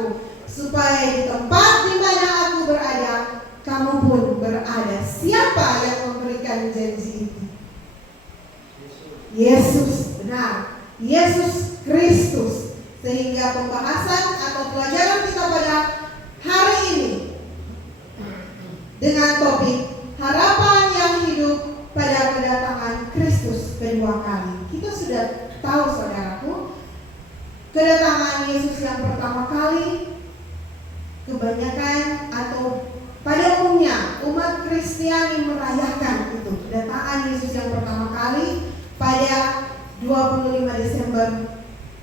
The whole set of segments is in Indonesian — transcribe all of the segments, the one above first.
aku, supaya di tempat di mana aku berada, kamu pun berada. Siapa yang memberikan janji itu? Yesus, benar. Yesus Kristus. Sehingga pembahasan atau pelajaran kita pada hari ini dengan topik harapan yang hidup pada kedatangan Kristus kedua kali. Kita sudah tahu, saudaraku, kedatangan Yesus yang pertama kali, kebanyakan atau pada umumnya umat Kristiani merayakan itu, kedatangan Yesus yang pertama kali pada 25 Desember,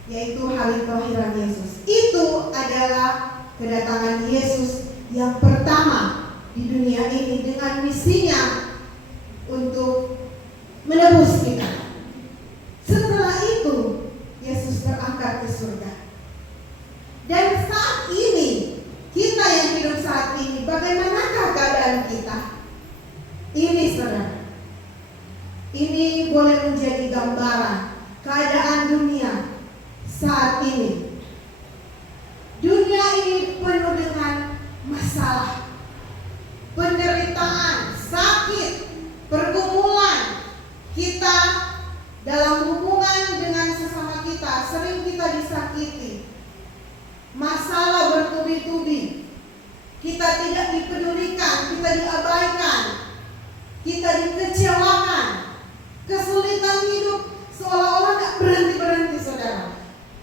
yaitu hari kelahiran Yesus. Itu adalah kedatangan Yesus yang pertama di dunia ini dengan misinya untuk menebus kita. Setelah itu Yesus berangkat ke surga. Dan saat ini, kita yang hidup saat ini, bagaimanakah keadaan kita? Ini saudara, ini boleh menjadi gambaran keadaan dunia saat ini. Dunia ini penuh dengan masalah, penderitaan, sakit, pergumulan. Kita dalam hubungan dengan sesama kita, sering kita disakiti. Masalah bertubi-tubi. Kita tidak dipedulikan, kita diabaikan, kita dikecewakan. Kesulitan hidup seolah-olah gak berhenti-berhenti, saudara.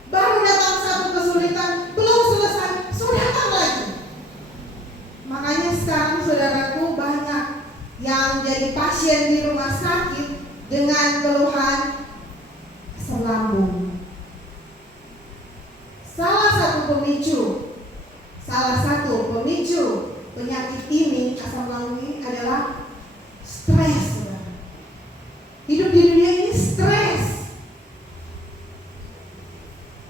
Baru datang satu kesulitan, belum selesai, sudah datang lagi. Makanya sekarang, saudaraku, banyak yang jadi pasien di rumah sakit dengan keluhan asam lambung. Salah satu pemicu penyakit ini, asam lambung ini, adalah stres, saudara. Hidup di dunia ini stres.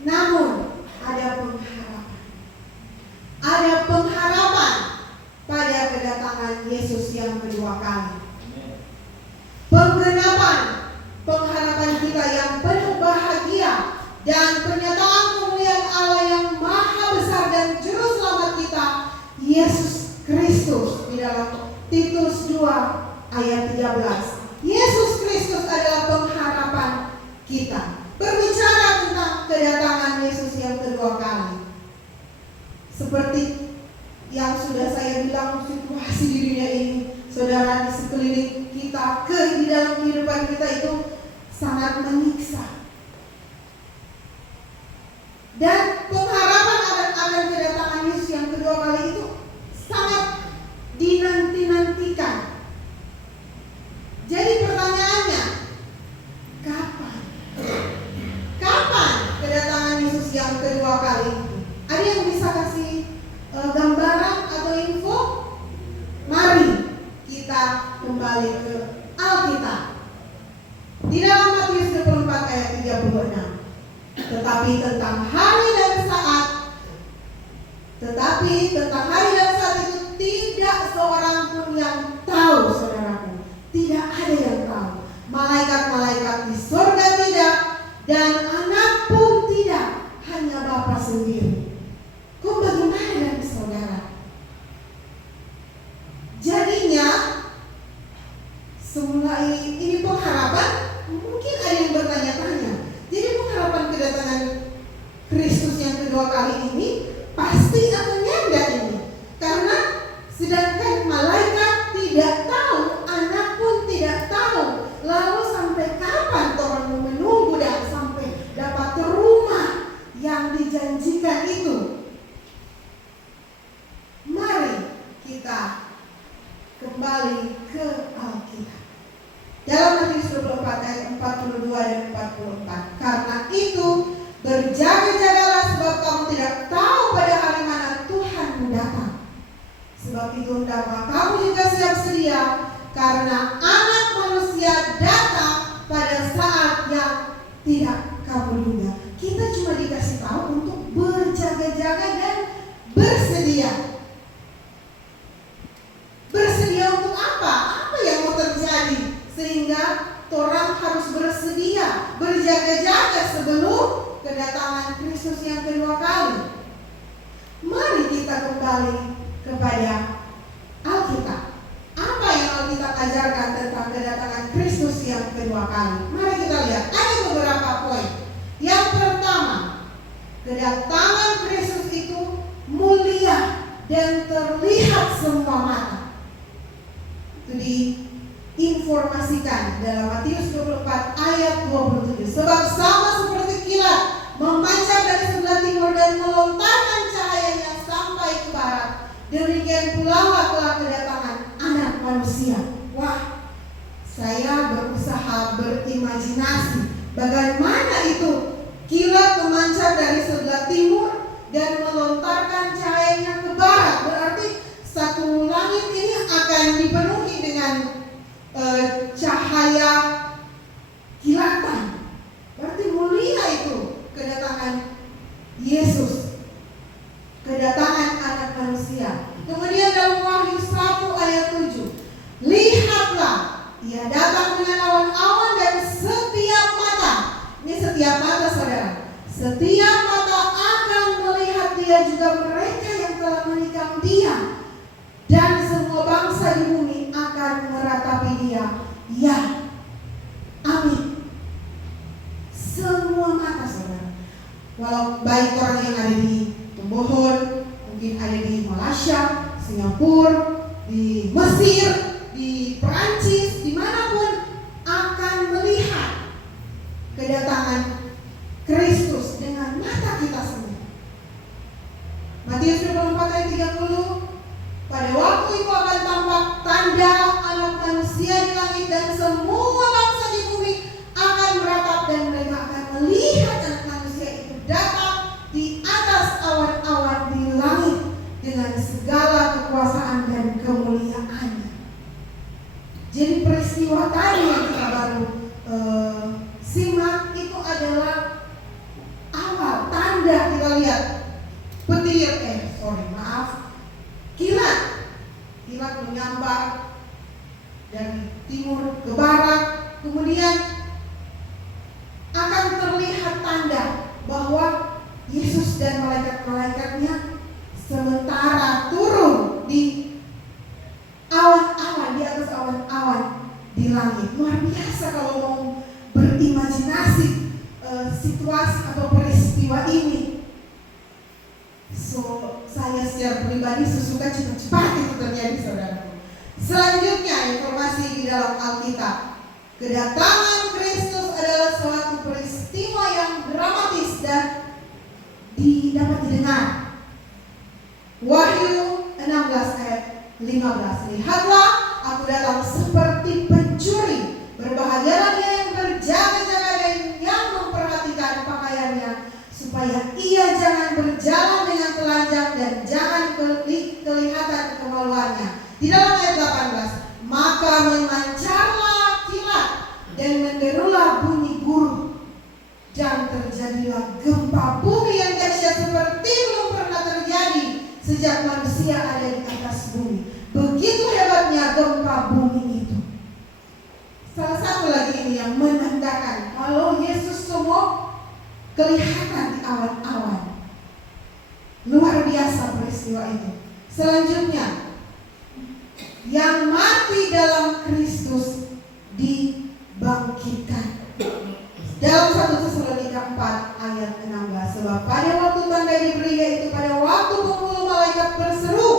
Namun ada pengharapan. Ada pengharapan pada kedatangan Yesus yang kedua kali. Penggenapan pengharapan kita yang penuh bahagia dan pernyataan kemuliaan Allah yang maha besar dan juru selamat kita, Yesus Kristus, di dalam Titus 2 ayat 13. Yesus Kristus adalah pengharapan kita. Berbicara tentang kedatangan Yesus yang kedua kali, seperti yang sudah saya bilang, situasi di dunia ini, saudara, di sekeliling kita, di dalam kehidupan kita itu sangat menyiksa. Dan pengharapan akan kedatangan Yesus yang kedua kali itu sangat dinanti-nantikan. Jadi pertanyaannya, kapan? Kapan kedatangan Yesus yang kedua kali itu? Ada yang bisa kasih gambaran atau info? Mari kita kembali ke Alkitab. Di dalam Matius 24 ayat 36. Tetapi tentang hari dan saat itu tidak seorang pun yang tahu, saudaraku. Tidak ada yang tahu. Malaikat-malaikat di surga tidak, dan anak pun tidak, hanya Bapa sendiri. Kok bagaimana dengan saudara? Jadinya semula ini pengharapan. Mungkin ada yang bertanya-tanya, jadi pengharapan kedatangan Kristus yang kedua kali ini pasti akan nyanda ini. Karena sedangkan malaikat tidak tahu, anak pun tidak tahu, lalu sampai kapan orang menunggu dan sampai dapat rumah yang dijanjikan itu? Mari kita kembali ke Alkitab. Dalam Matius 24 ayat 42 dan 44. Karena itu berjaga-jagalah, sebab kamu tidak tahu pada hari mana Tuhan mendatang. Sebab itu hendaklah kamu juga siap sedia, karena Anak Manusia datang pada saat yang tidak kamu duga. Kita cuma dikasih tahu untuk berjaga-jaga dan bersedia. Bersedia untuk apa? Apa yang mau terjadi? Sehingga orang harus bersedia, berjaga-jaga sebelum kedatangan Kristus yang kedua kali. kembali kepada Alkitab. Apa yang Alkitab ajarkan tentang kedatangan Kristus yang kedua kali? Mari kita lihat, ada beberapa poin. Yang pertama, kedatangan Kristus itu mulia dan terlihat semua mata. Itu diinformasikan dalam Matius 24 ayat 27. Sebab sama seperti kilat memancar dari sebelah timur dan melontarkan cahayanya sampai ke barat, demikian pula kelak kedatangan Anak Manusia. Wah, saya berusaha berimajinasi bagaimana itu kilat memancar dari sebelah timur dan melontarkan cahayanya ke barat. Berarti satu langit ini akan dipenuhi dengan cahaya kilatan. Berarti mulia itu kedatangan Yesus, kedatangan Anak Manusia. Kemudian dalam Wahyu 1 ayat 7, lihatlah, ia datang dengan awan-awan dan setiap mata, ini setiap mata saudara, setiap mata akan melihat dia, juga mereka yang telah menikam dia, dan semua bangsa di bumi akan meratapi dia. Ya, amin. Semua mata saudara, walau baik orang yang ada di Tumbohon, mungkin ada di Malaysia, Singapura, di Mesir, di Perancis, dimanapun akan melihat kedatangan Kristus dengan mata kita semua. Matius 24 ayat 30, pada waktu itu akan tampak tanda Anak Manusia di langit, dan semua bangsa di bumi akan meratap, dan mereka akan melihat Anak Manusia itu datang di atas awan-awan di langit dengan segala kekuasaan dan kemuliaannya. Jadi peristiwa tadi yang kita baru simak itu adalah awal tanda. Kita lihat petir, kilat menyambar dari timur ke barat. Kemudian akan terlihat tanda bahwa Yesus dan malaikat-malaikatnya sementara turun di awan-awan, di atas awan-awan di langit. Luar biasa kalau mau berimajinasi situasi atau peristiwa ini. Saya secara pribadi sesuka cepat-cepat itu terjadi, saudara. Selanjutnya, informasi di dalam Alkitab. Kedatangan Kristus adalah suatu peristiwa yang dramatis dan dapat didengar. Wahyu 16 ayat 15. Lihatlah, aku datang seperti pencuri. Berbahagialah dia yang berjaga-jaga dan yang memperhatikan pakaiannya, supaya ia jangan berjalan dengan telanjang dan jangan kelihatan kemaluannya. Di dalam ayat 18, maka memancarlah kilat dan menderulah bunyi guru, dan terjadilah gempa bumi yang dahsyat seperti belum pernah terjadi sejak manusia ada di atas bumi. Begitu hebatnya gempa bumi itu. Salah satu lagi ini yang menandakan kalau Yesus semua kelihatan di awan-awan. Luar biasa peristiwa itu. Selanjutnya, yang mati dalam Kristus dibangkitkan. Dalam 1 Tesalonika 4 ayat 16, sebab pada waktu tanda diberi, yaitu pada waktu penghulu malaikat berseru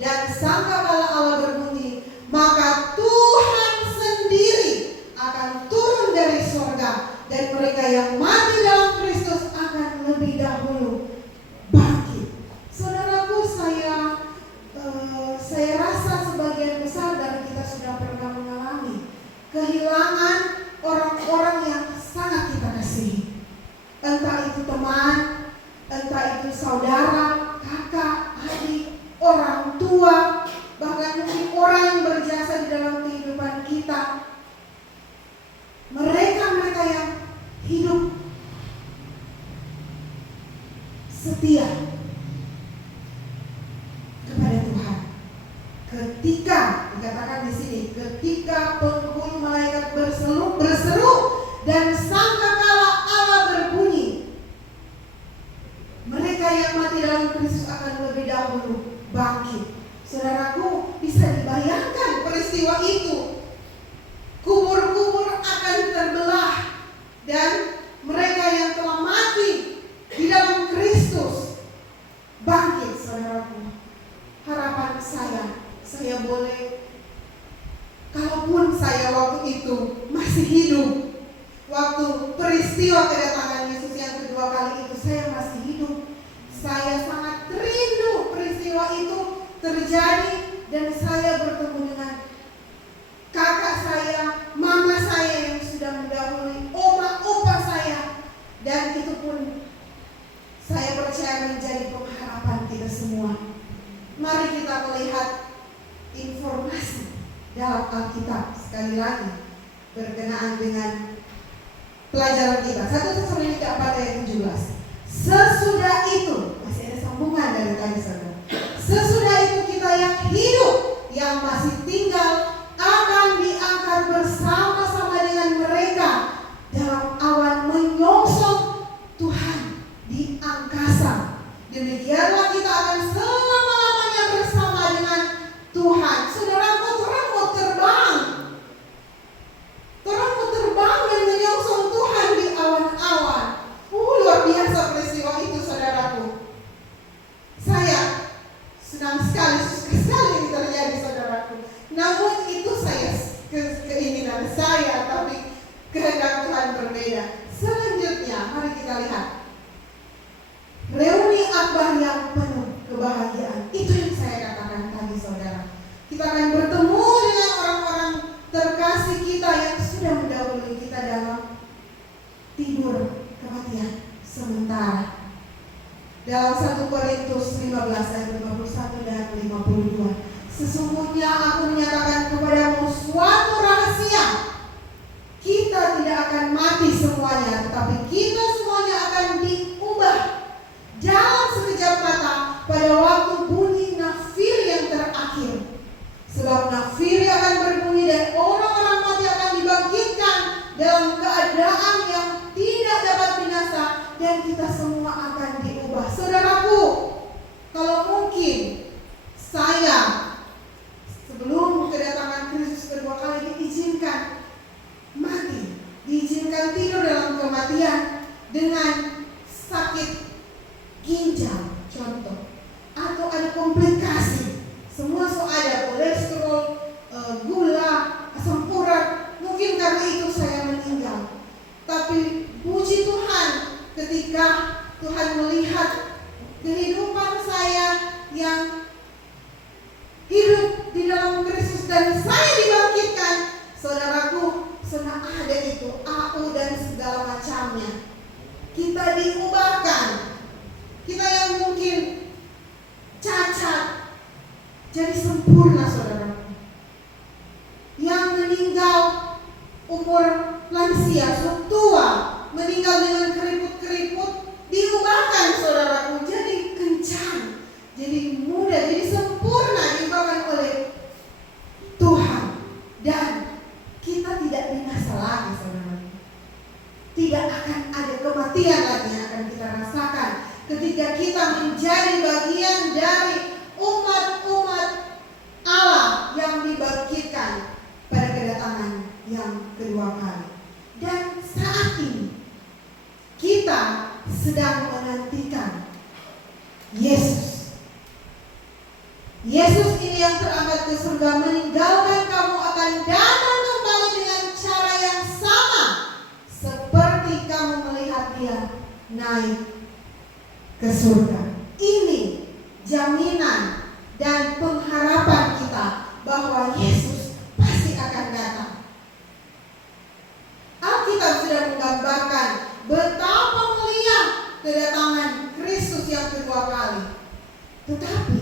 dan sangkakala Allah berbunyi, maka Tuhan sendiri akan turun dari surga, dan mereka yang mati dalam Kristus akan lebih dahulu bangkit. Saudaraku, saya rasa sebagian besar dari kita sudah pernah mengalami kehilangan orang-orang yang sangat kita kasihi. Entah itu teman, entah itu saudara, kakak, adik, orang tua, bahkan mungkin orang yang berjasa di dalam kehidupan kita. Mereka yang hidup setia kepada Tuhan. Ketika dikatakan di sini, ketika penghulu malaikat berseru dan sangkakala Allah berbunyi, mereka yang mati dalam Kristus akan lebih dahulu bangkit. Saudaraku, bisa dibayangkan peristiwa itu. Kubur-kubur akan terbelah dan mereka yang telah mati di dalam Kristus bangkit. Saudaraku, harapan saya boleh, kalaupun saya waktu itu masih hidup, waktu peristiwa kedatangan Yesus yang kedua kali itu saya masih hidup, saya sangat rindu peristiwa itu terjadi dan saya bertemu dengan kakak saya, mama saya yang sudah mendahului, opa saya, dan itu pun saya percaya menjadi pengharapan kita semua. Mari kita melihat informasi dalam Alkitab sekali lagi berkenaan dengan pelajaran kita. 1 Tesalonika 4 ayat 17. Sesudah itu, masih ada sambungan dari tadi saudara. Sesudah itu kita yang hidup, yang masih tinggal, akan diangkat bersama-sama dengan mereka dalam awan menyongsong Tuhan di angkasa. Demikianlah kita akan selama-lamanya bersama dengan Tuhan. Saudaraku, orang mau terbang. Orang mau terbang dan menyongsong Tuhan di awan-awan. Luar biasa peristiwa itu, saudaraku. Saya senang sekali, suka sekali ini terjadi, saudaraku. Namun itu saya keinginan saya, tapi kehendak Tuhan berbeda. Selanjutnya, mari kita lihat reuni akbar yang penuh kebahagiaan. Itu yang saya katakan tadi, saudara. Kita akan bertemu dengan orang-orang terkasih kita yang sudah mendahului kita dalam tidur kematian sementara. Dalam 1 Korintus 15 ayat 51 dan 52. Sesungguhnya aku menyatakan kepadamu suatu rahasia. Kita tidak akan mati semuanya, tetapi kita semuanya akan diubah dalam sekejap mata pada waktu bunyi nafir yang terakhir. Sebab nafir akan berbunyi dan orang-orang mati akan dibangkitkan dalam keadaan yang tidak dapat binasa, dan kita semua akan diubah. Saudaraku, kalau mungkin saya sebelum kedatangan Kristus kedua kali diizinkan mati, diizinkan tidur dalam kematian dengan sakit ginjal contoh, atau ada komplikasi, semua ada kolesterol, gula, asam urat, mungkin karena itu saya meninggal. Tapi puji Tuhan, ketika Tuhan melihat kehidupan saya yang hidup di dalam Kristus dan saya dibangkitkan, saudaraku, sudah ada itu AU dan segala macamnya. Kita diubahkan. Kita yang mungkin cacat jadi sempurna, saudaraku. Yang meninggal umur lansia, tua, meninggal dengan keriput-keriput, diubahkan, saudaraku, jadi kencang, jadi muda, jadi sempurna, diubahkan oleh Tuhan. Dan kita tidak binasa lagi, saudaraku. Tidak akan ada kematian lagi yang akan kita rasakan ketika kita menjadi bagian dari umat-umat Allah yang dibangkitkan pada kedatangan yang kedua kali. Dan saat ini kita sedang menantikan Yesus. Yesus ini yang terangkat ke surga meninggalkan kamu akan datang kembali dengan cara yang sama seperti kamu melihat Dia naik ke surga. Ini jaminan dan pengharapan kita bahwa Yesus pasti akan datang. Alkitab sudah menggambarkan betapa mulia kedatangan Kristus yang kedua kali. Tetapi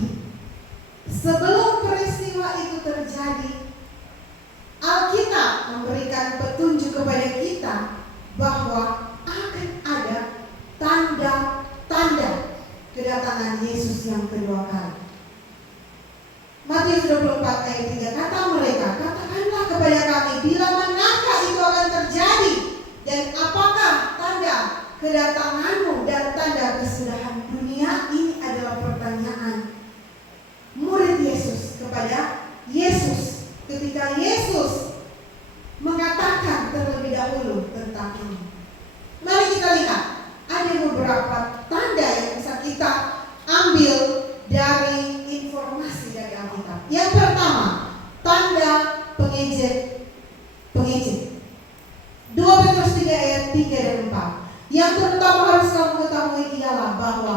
sebelum peristiwa itu terjadi, Alkitab memberikan petunjuk kepada kita bahwa akan ada tanda-tanda kedatangan Yesus yang kedua kali. Matius 24 ayat 3, kata mereka, katakanlah kepada kami bila manakah itu akan terjadi, dan apakah tanda kedatanganmu dan tanda kesudahan dunia? Ini adalah pertanyaan. ambil dari informasi dari Alkitab. Yang pertama, tanda pengejek. 2 Petrus 3 ayat 3 dan 4. Yang terutama harus kamu ketahui ialah bahwa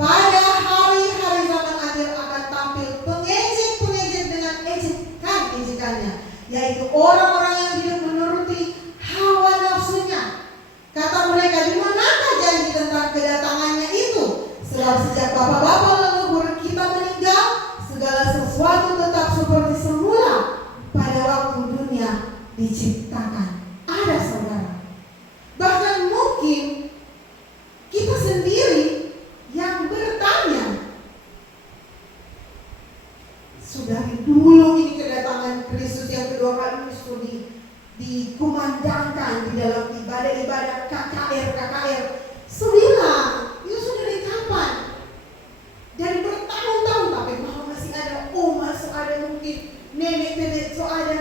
pada hari-hari zaman akhir akan tampil pengejek-pengejek dengan ejekannya, yaitu orang-orang yang hidup menuruti hawa nafsunya. Kata mereka, di manakah janji tentang kedatangannya itu? Sebab sejak bapak-bapak leluhur kita meninggal, segala sesuatu tetap seperti semula pada waktu dunia diciptakan. Ada saudara. Bahkan mungkin kita sendiri yang bertanya, sudah dulu ini kedatangan Kristus yang kedua kali sudah dikumandangkan di dalam ibadah-ibadah KKR. Sebilang, itu sudah dari kapan? Dari bertahun-tahun, tapi masih ada masih ada mungkin nenek-nenek ada.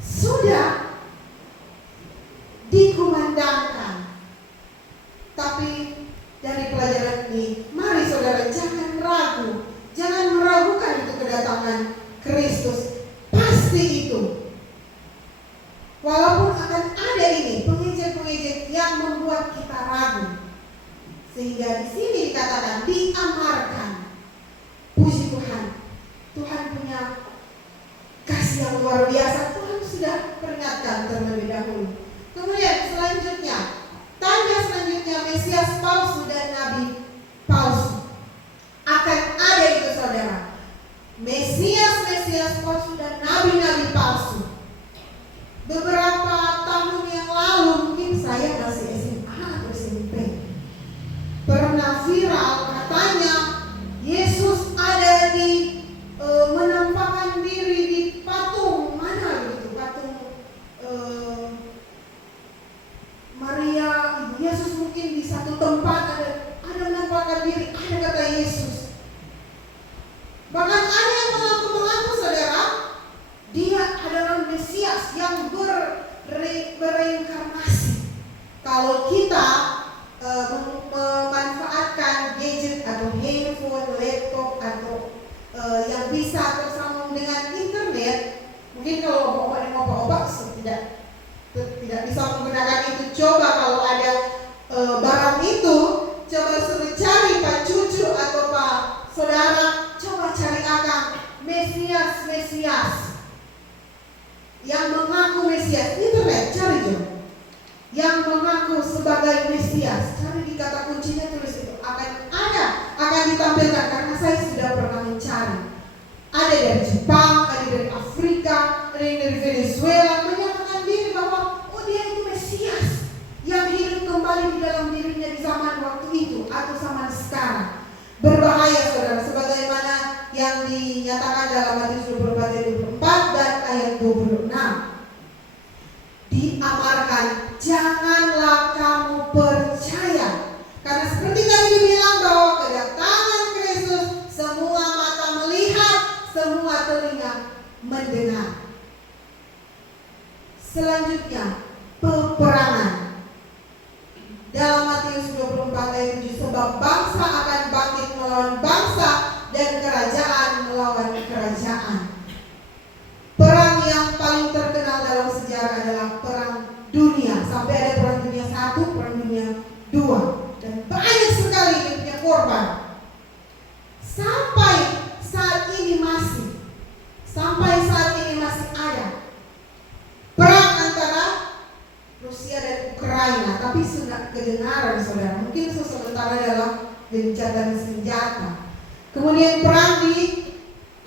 Sudah dikumandangkan. Tapi dari pelajaran ini, mari saudara jangan ragu, jangan meragukan itu kedatangan Kristus. Pasti itu. Walaupun akan ada ini pengejek-pengejek yang membuat kita ragu. Sehingga di sini dikatakan diamarkan. Puji Tuhan. Tuhan punya kasih yang luar biasa. Tuhan sudah peringatkan terlebih dahulu. Kemudian selanjutnya, tanda selanjutnya Mesias palsu dan Nabi palsu. Akan ada itu saudara. Mesias palsu dan Nabi-Nabi palsu. Beberapa tahun yang lalu, mungkin saya masih SMA atau SMP, pernah viral katanya Yesus ada di menampakkan diri di patung mana gitu, patung Maria, Yesus mungkin di satu tempat ada menampakkan diri, ada kata Yesus. Bahkan ada yang mengaku saudara, dia adalah Mesias yang bereinkarnasi. Kalau kita memanfaatkan gadget atau handphone, laptop atau yang bisa tersambung dengan internet, mungkin kalau obat tidak bisa menggunakan itu. Coba kalau ada barang itu, coba suruh cari Pak Cucu atau Pak Saudara, coba cari akan Mesias yang mengaku Mesias. Internet cari coba yang mengaku sebagai Mesias, cari di kata kuncinya, tulis itu, akan ditampilkan. Karena saya sudah pernah mencari, ada dari Jepang, ada dari Afrika, ada dari Venezuela, menyatakan diri bahwa dia itu Mesias yang hidup kembali di dalam dirinya di zaman waktu itu atau zaman sekarang. Berbahaya saudara, sebagaimana yang dinyatakan dalam Matius 24 ayat 24 dan ayat 26. Diamarkan, janganlah kamu percaya. Karena seperti tadi dibilang bahwa kedatangan Kristus, semua mata melihat, semua telinga mendengar. Selanjutnya, peperangan. Dalam Matius 24 ayat 7, sebab bangsa akan bangkit melawan bangsa dan kerajaan melawan kerajaan. Perang yang paling terkenal dalam sejarah adalah perang dunia. Sampai ada perang dunia 1, perang dunia 2, dan banyak sekali yang punya korban. Sampai saat ini masih ada perang antara Rusia dan Ukraina, tapi sudah kedengaran saudara, mungkin sementara dalam gencatan senjata. Kemudian perang di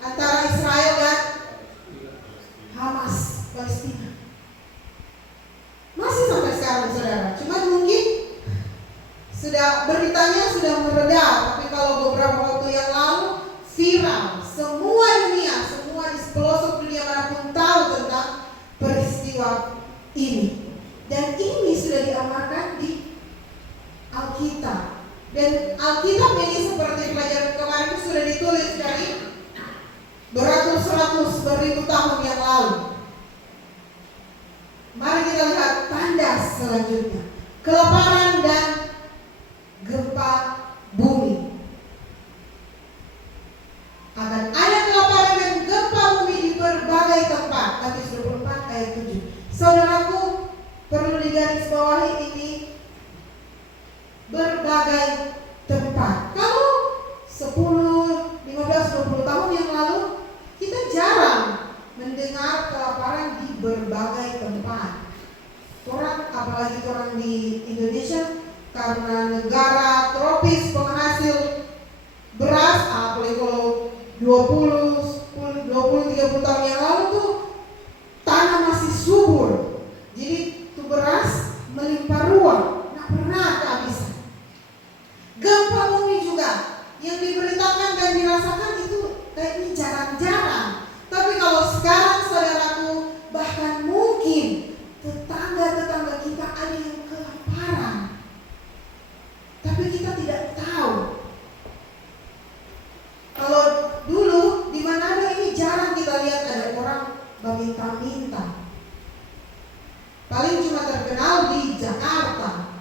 antara Israel dan Hamas, Palestina, masih sampai sekarang saudara. Cuma mungkin sudah beritanya sudah mereda, tapi kalau beberapa waktu yang lalu viral, semua dunia, semua di pelosok dunia manapun tahu tentang peristiwa ini. Dan ini sudah diamarkan di Alkitab. Dan Alkitab ini seperti pelajaran kemarin itu sudah ditulis dari beribu tahun yang lalu. Mari kita lihat tanda selanjutnya. Kelaparan dan gempa bumi. apalagi orang di Indonesia, karena negara tropis penghasil beras, apalagi kalau 20-30 tahun yang lalu tuh tanah masih subur, jadi tuh beras melimpah ruah, nggak pernah kehabisan. Gempa bumi juga yang diberitakan dan dirasakan itu kayaknya jarang-jarang. Tapi kalau sekarang saudaraku, bahkan mungkin tetangga-tetangga kita ada yang kelaparan, tapi kita tidak tahu. Kalau dulu di Manado ini jarang kita lihat ada orang meminta-minta. Paling cuma terkenal di Jakarta.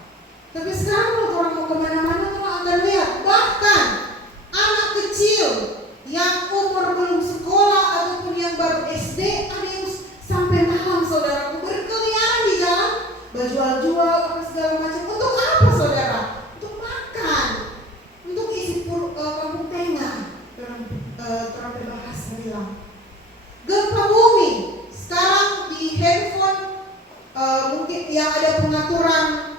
Tapi sekarang kalau orang mau kemana-mana kita akan lihat, bahkan anak kecil yang umur belum sekolah ataupun yang baru SD, ada yang sampai malam saudaraku berkeliaran di jalan, berjual-jual apa segala macam. Untuk apa saudara? Untuk makan, untuk isi kampung tengah. Terang bahasa bilang gempa bumi. Sekarang di handphone mungkin yang ada pengaturan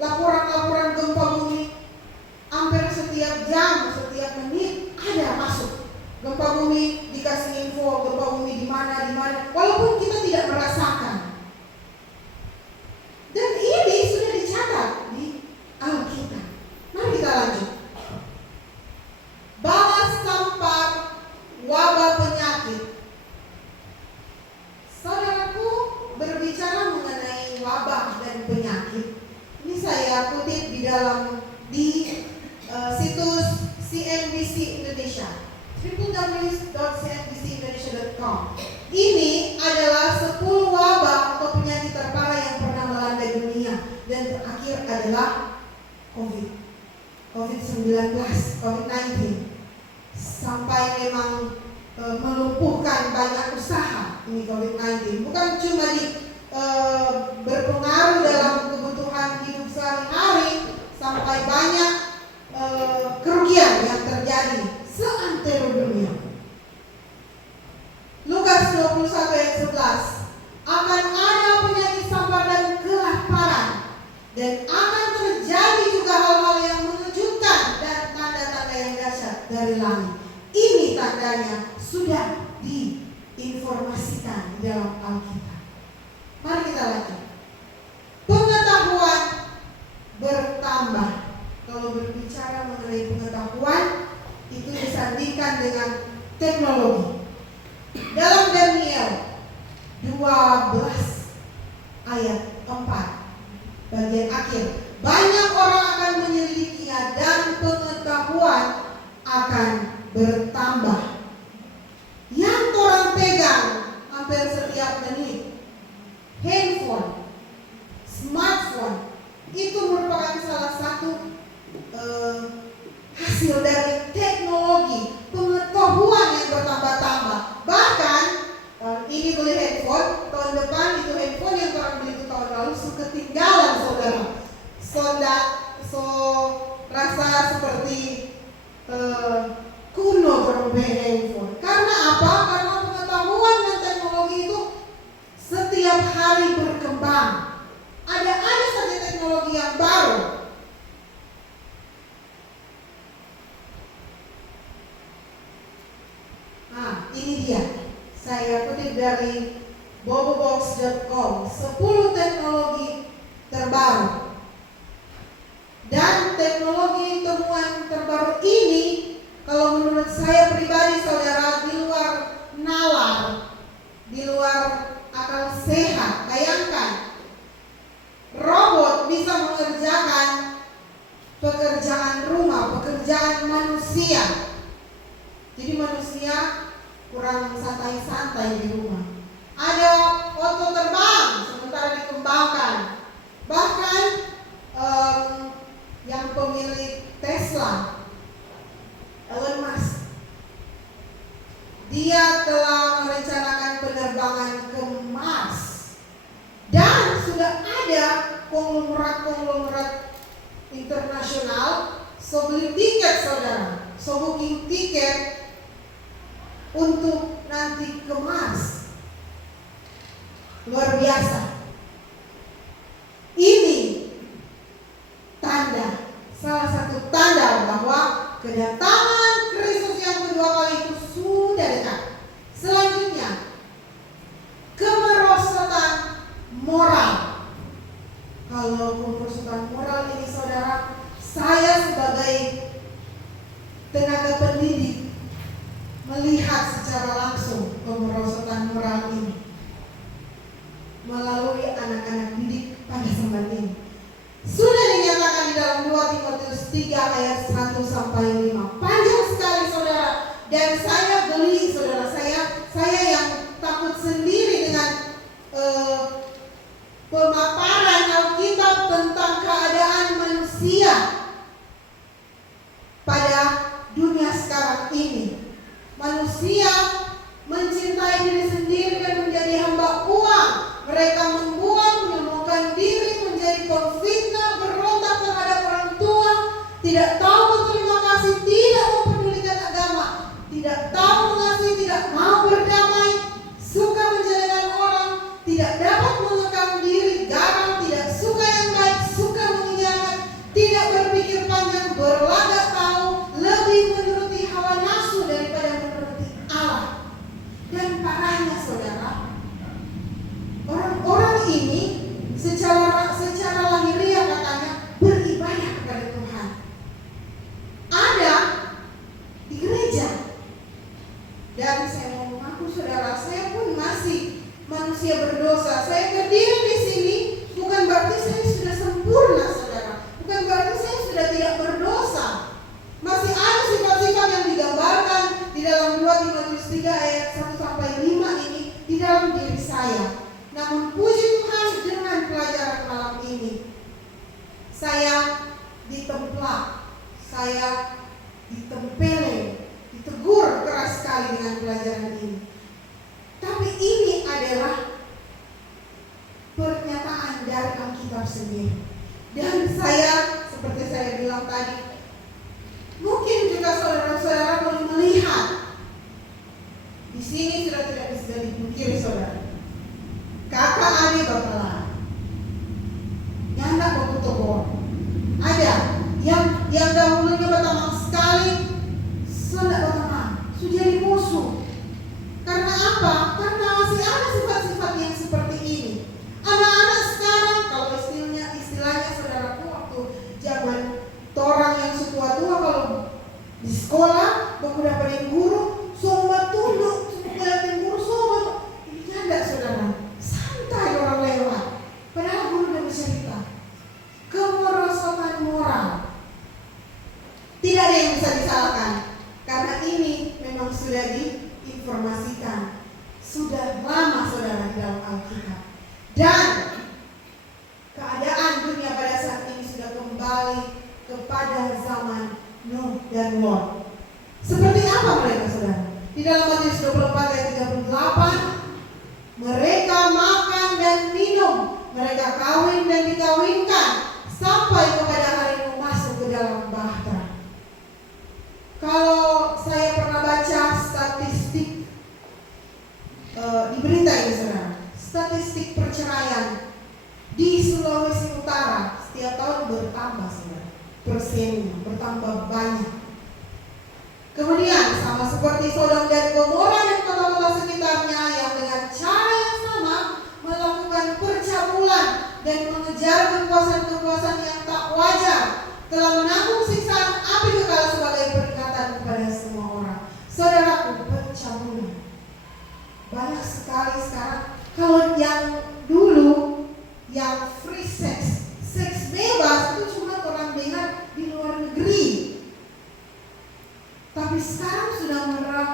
laporan gempa bumi, hampir setiap jam, setiap menit ada masuk gempa bumi, dikasih info gempa bumi di mana, walaupun kita tidak merasakan. Dan ini sudah dicatat di Alkitab. Mari kita lanjut. Balas campak wabah penyakit. Saudaraku, berbicara mengenai wabah dan penyakit, ini saya kutip di situs CNBC Indonesia, www.cnbcindonesia.com. Ini adalah 10 wabah atau penyakit terparah yang pernah melanda dunia, dan terakhir adalah COVID-19, sampai memang melumpuhkan banyak usaha. Ini COVID-19 bukan cuma berpengaruh dalam kebutuhan hidup sehari-hari, sampai banyak kerugian yang terjadi seantero dunia. Lukas 21 ayat 11, akan ada penyakit sampar dan kelaparan, dan akan terjadi juga hal-hal yang mengejutkan dan tanda-tanda yang dahsyat dari langit. Ini tandanya sudah diinformasikan di dalam Alkitab. Mari kita lanjut. Pengetahuan bertambah. Kalau berbicara mengenai pengetahuan, itu disandingkan dengan teknologi. Dalam Daniel 12 ayat 4 bagian akhir, banyak orang akan menyelidikinya dan pengetahuan akan bertambah. Yang orang pegang hampir setiap menit, handphone, smartphone, itu merupakan salah satu hasil dari teknologi, pengetahuan yang bertambah-tambah. Bahkan tahun ini beli handphone, tahun depan itu handphone yang orang beli itu tahun lalu ketinggalan saudara. Rasa seperti kuno orang beli handphone. Karena apa? Karena pengetahuan dan teknologi itu setiap hari berkembang. Ada saja teknologi yang baru. Nah, ini dia. Saya kutip dari bobobox.com, 10 teknologi terbaru. Dan teknologi temuan terbaru ini, kalau menurut saya pribadi saudara, di luar nalar, di luar akal sehat. Bayangkan, robot bisa mengerjakan pekerjaan rumah, pekerjaan manusia. Jadi manusia kurang santai-santai di rumah. Ada auto terbang sementara dikembangkan. Bahkan yang pemilik Tesla, Elon Musk, dia telah merencanakan penerbangan ke Mars. Dan sudah ada konglomerat internasional so beli tiket saudara, so booking tiket untuk nanti ke Mars. Luar biasa. Kedatangan Kristus yang kedua kali itu sudah dekat. Selanjutnya, kemerosotan moral. Kalau kemerosotan moral ini saudara, saya sebagai tenaga pendidik melihat secara langsung kemerosotan moral ini melalui anak-anak didik pada zaman ini. Sudah dinyatakan di dalam 2 Timotius 3 ayat 1 sampai 5. Panjang sekali saudara, dan saya geli saudara, saya yang takut sendiri dengan pemaparan Alkitab tentang keadaan manusia pada dunia sekarang ini. Manusia mencintai diri sendiri dan menjadi hamba uang. Mereka membuang, menyombongkan diri, menjadi pemfitnah, berontak terhadap orang tua, tidak tahu berterima kasih, tidak mempedulikan agama, tidak tahu mengasihi, tidak mau berdamai, suka menjelekan orang, tidak dapat mengekang diri, garang, tidak suka yang baik, suka menghina, tidak berpikir panjang, berlagak tahu, lebih menuruti hawa nafsu daripada menuruti Allah. Dan parahnya saudara, orang-orang ini secara lahiriah katanya beribadah kepada Tuhan, ada di gereja. Dan saya mau mengaku saudara, saya pun masih manusia berdosa. Saya berdiri di sini bukan berarti saya sudah sempurna saudara, bukan berarti saya sudah tidak berdosa. Masih ada sifat-sifat yang digambarkan di dalam 2 Timotius 3 ayat 1 sampai 5 ini di dalam diri saya. Namun puji Tuhan, dengan pelajaran malam ini saya ditemplak, saya ditempeleng, ditegur keras sekali dengan pelajaran ini. Tapi ini adalah pernyataan dari Alkitab sendiri. Dan saya, seperti saya bilang tadi, mungkin juga saudara-saudara boleh melihat di sini sudah tidak bisa dipungkiri saudara. Kakak adik berkelah, nyanda berkutuk. Ada yang dahulunya berteman sekali, sudah berteman, sudah jadi musuh. Karena apa? Karena masih ada sifat-sifat yang seperti ini. Anak-anak sekarang, kalau istilahnya saudaraku waktu zaman orang yang setua-tua, kalau di sekolah udah pada guru, sobat tunduk, ngeliatin guru sobat, ini nyanda saudara. Santai orang lewat, padahal guru udah bercerita. Kemerosotan moral, tidak ada yang bisa disalahkan, karena ini memang sudah diinformasikan, sudah lama saudara di dalam Alkitab. Dan keadaan dunia pada saat ini sudah kembali kepada zaman Nuh dan Lot. Seperti apa mereka saudara? Di dalam Matius 24 ayat 38, mereka makan dan minum, mereka kawin dan dikawinkan, sampai kepada hari Nuh masuk ke dalam bahtera. Kalau saya pernah baca statistik di berita ini saudara, statistik perceraian di Sulawesi Utara setiap tahun bertambah saudara, persennya bertambah banyak. Kemudian sama seperti Sodom dan Gomora dan kota-kota sekitarnya yang dengan cara yang sama melakukan percabulan dan mengejar kekuasaan-kekuasaan yang tak wajar, telah menanggung siksaan api kekal sebagai peringatan kepada semua orang. Saudaraku, percabulan banyak sekali sekarang. Kalau yang dulu yang free sex, seks bebas itu cuma orang dengar di luar negeri. Tapi sekarang sudah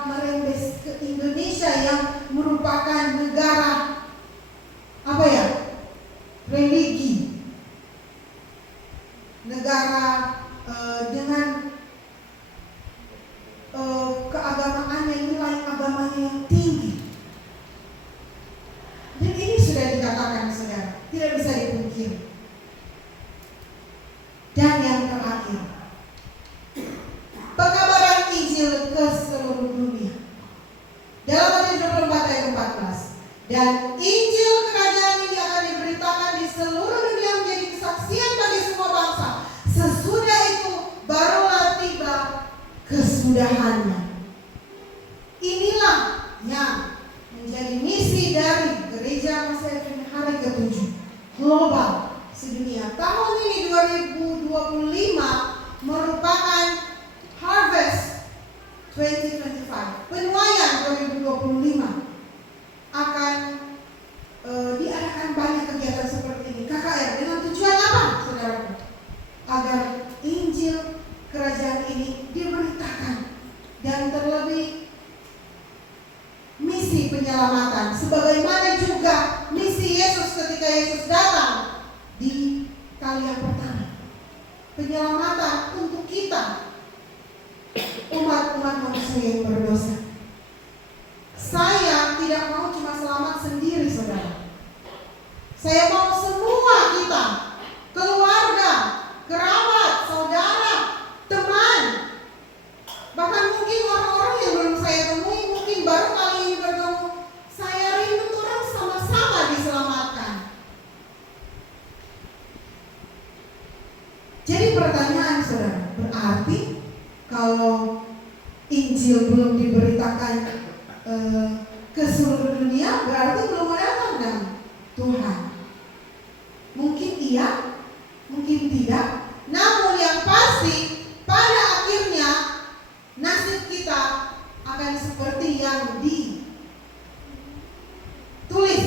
merembes ke Indonesia yang merupakan negara religi, negara dengan keagamaannya, nilai agamanya yang tinggi. Dan ini sudah dikatakan saudara, tidak bisa dipungkiri. Dan yang terakhir, pekabaran Injil ke seluruh dunia. Dalam Matius 24 ayat 14, dan Injil kerajaan ini akan diberitakan di seluruh dunia menjadi kesaksian bagi semua bangsa. Sesudah itu barulah tiba kesudahannya. Inilah yang menjadi misi dari Gereja Masa Advent hari ke-7 global sedunia. Tahun ini 2025 merupakan Harvest 2025, penuaian 2025. Akan diadakan banyak kegiatan seperti ini, KKR, dengan tujuan apa, saudaraku? Agar Injil kerajaan ini diberitakan, dan terlebih misi penyelamatan, sebagaimana juga misi Yesus ketika Yesus datang di kali yang pertama. Penyelamatan untuk kita, umat-umat manusia yang berdosa. Saya tidak mau cuma selamat sendiri, saudara. Saya mau semua kita, keluarga, kerabat, saudara, teman, bahkan mungkin orang-orang yang belum saya temui, mungkin baru kali ini bertemu, saya rindu orang sama-sama diselamatkan. Jadi pertanyaan, saudara, berarti kalau Injil belum diberitakan ke seluruh dunia, berarti belum datang dan Tuhan. Mungkin iya, mungkin tidak. Namun yang pasti pada akhirnya nasib kita akan seperti yang ditulis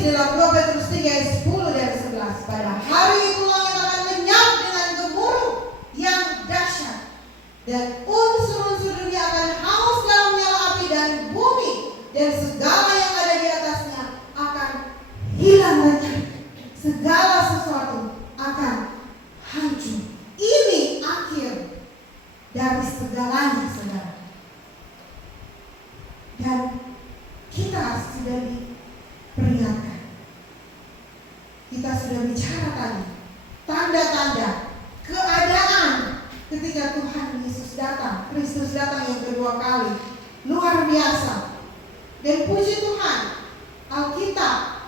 dalam 2 Petrus 3 ayat 10 dan 11. Pada hari itu langit akan lenyap dengan gemuruh yang dahsyat, dan unsur-unsur dunia akan hangus dalam nyala api, dan bumi dan segala yang ada di atasnya akan hilang lenyap. Segala sesuatu akan hancur. Ini akhir dari segalanya, saudara. Dan kita sudah diperingatkan. Kita sudah bicara tadi tanda-tanda keadaan ketika Tuhan Yesus datang, Kristus datang yang kedua kali. Luar biasa. Dan puji Tuhan, Alkitab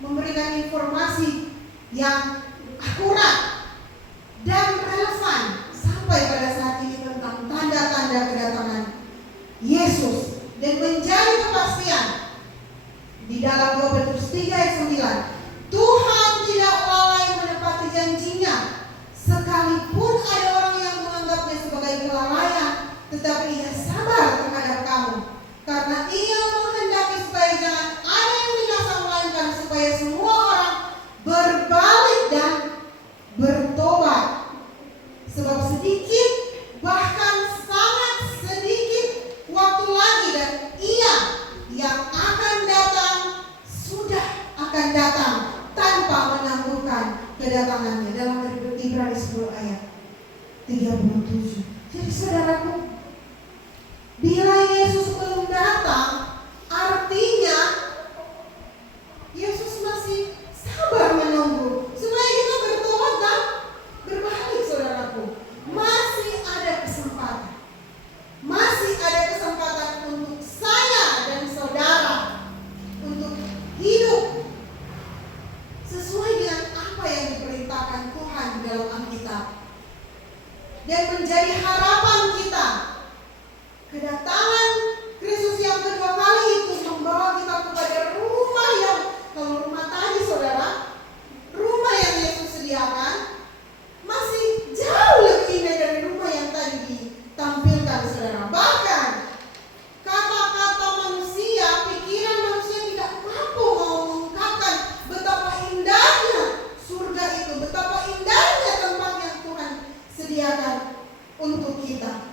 memberikan informasi yang akurat dan relevan sampai pada saat ini tentang tanda-tanda kedatangan Yesus, dan menjadi kepastian di dalam 2 Petrus 3 ayat 9. Tuhan tidak lalai menepati janjinya, sekalipun ada orang yang menganggapnya sebagai kelalaian, tetapi ia sabar terhadap kamu, karena ia menghendaki supaya jangan ada yang binasa, melainkan supaya semua orang berbalik dan bertobat. Sebab sedikit, bahkan sangat sedikit waktu lagi, dan ia yang akan datang sudah akan datang tanpa menangguhkan kedatangannya. Dalam Ibrani 10 ayat 37. Jadi saudaraku, bila Yesus belum datang, artinya Yesus masih sabar menunggu supaya kita bertobat dan berbalik, saudaraku. Masih ada kesempatan. Masih ada kesempatan untuk saya dan saudara untuk hidup sesuai dengan apa yang diperintahkan Tuhan di dalam Alkitab, dan menjadi harapan kita. Kedatangan Kristus yang kedua kali itu membawa kita kepada rumah yang, kalau rumah tadi, saudara, rumah yang Yesus sediakan masih jauh lebih indah dari rumah yang tadi ditampilkan, saudara. Bahkan kata-kata manusia, pikiran manusia tidak mampu mengungkapkan betapa indahnya surga itu, betapa indahnya tempat yang Tuhan sediakan untuk kita.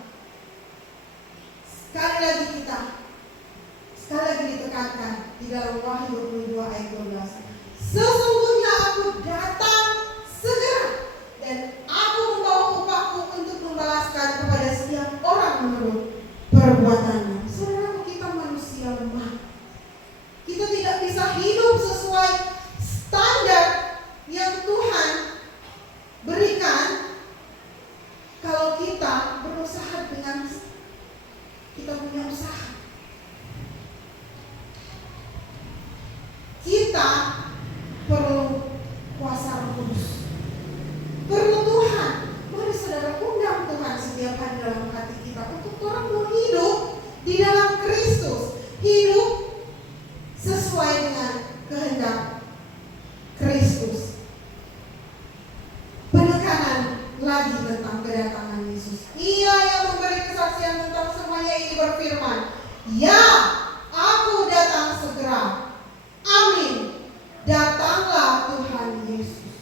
Sekali lagi ditekankan di dalam Wahyu 22 ayat 12. Sesungguhnya aku datang segera, dan aku membawa upahku untuk membalaskan kepada setiap orang menurut perbuatannya. Saudara, kita manusia lemah. Kita tidak bisa hidup sesuai standar yang Tuhan berikan kalau kita berusaha dengan kita punya usaha. Kita perlu kuasa Roh Kudus, perlu Tuhan. Mari saudara undang Tuhan setiap hari dalam hati kita untuk orang mau berfirman, "Ya, aku datang segera." Amin. Datanglah Tuhan Yesus.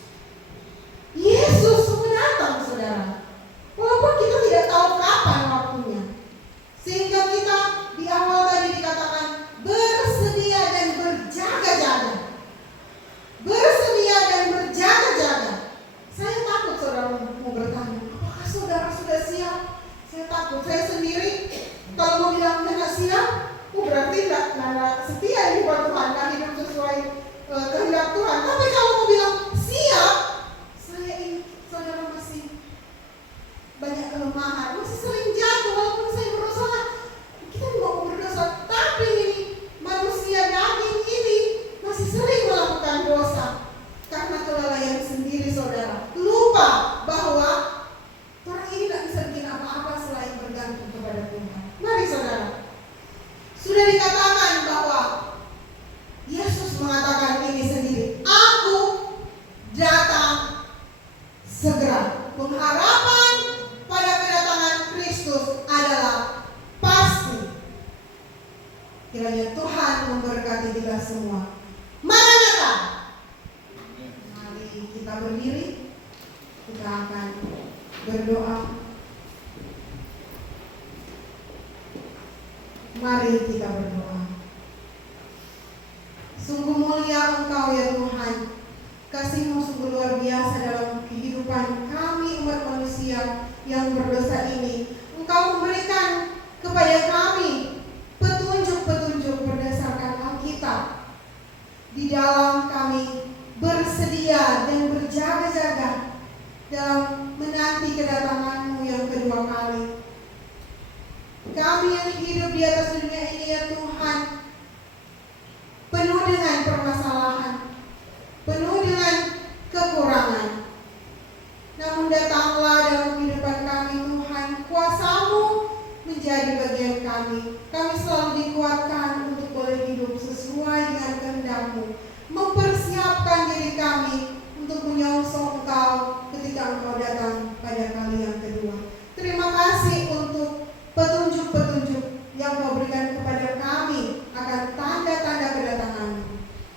Yesus sudah datang, saudara. Walaupun kita tidak tahu kapan waktunya. Sehingga kita di awal tadi dikatakan bersedia dan berjaga-jaga. Bersedia dan berjaga-jaga. Saya takut saudara mau bertanya, apakah saudara sudah siap? Saya takut, saya sendiri kalau mau bilang tidak siap, berarti tidak setia ini buat Tuhan, tidak hidup sesuai kehendak Tuhan. Tapi kalau mau bilang siap, saya ini saudara masih banyak kelemahan, masih sering jatuh walaupun saya berusaha. Kita mau berdosa, tapi ini manusia daging ini masih sering melakukan dosa karena kelalaian sendiri, saudara. Lupa bahwa orang ini tidak bisa bikin apa-apa selain bergantung kepada Tuhan. Mari saudara, sudah dikatakan bahwa Yesus mengatakan ini sendiri, "Aku datang segera." Pengharapan pada kedatangan Kristus adalah pasti. Kiranya Tuhan memberkati kita semua. Maranatha. Mari kita berdiri. Kita akan berdoa. Mari kita berdoa. Sungguh mulia Engkau ya Tuhan. Kasih-Mu sungguh luar biasa dalam kehidupan kami umat manusia yang berdosa ini. Engkau memberikan kepada kami petunjuk-petunjuk berdasarkan Alkitab. Di dalam kami bersedia dan berjaga-jaga dalam menanti kedatangan-Mu yang kedua kali. Kami yang hidup di atas dunia ini ya Tuhan, penuh dengan permasalahan, penuh dengan kekurangan. Namun datanglah dalam kehidupan kami Tuhan, kuasa-Mu menjadi bagian kami. Kami selalu dikuatkan untuk boleh hidup sesuai dengan kehendak-Mu, mempersiapkan diri kami untuk menyongsong Engkau ketika Engkau datang pada kali yang kedua. Terima kasih untuk petunjuk-petunjuk yang Kau berikan kepada kami akan tanda-tanda kedatangan-Mu.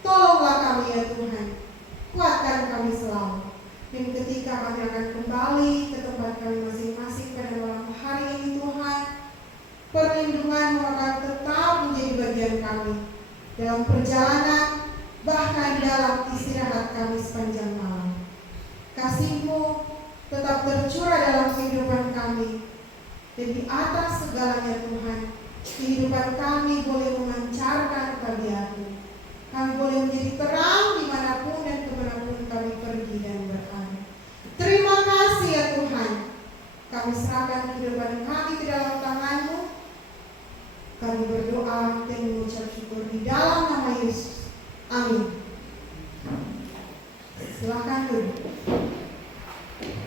Tolonglah kami ya Tuhan, kuatkan kami selalu. Dan ketika kami akan kembali ke tempat kami masing-masing pada malam hari ini Tuhan, perlindungan-Mu akan tetap menjadi bagian kami dalam perjalanan, bahkan dalam istirahat kami sepanjang malam. Kasih-Mu tetap tercurah dalam kehidupan kami. Dan di atas segalanya Tuhan, kehidupan kami boleh memancarkan kebahagiaan-Mu. Kami boleh menjadi terang dimanapun dan kemanapun kami pergi dan berada. Terima kasih ya Tuhan. Kami serahkan kehidupan kami ke dalam tangan-Mu. Kami berdoa dan mengucap syukur di dalam nama Yesus. Amin.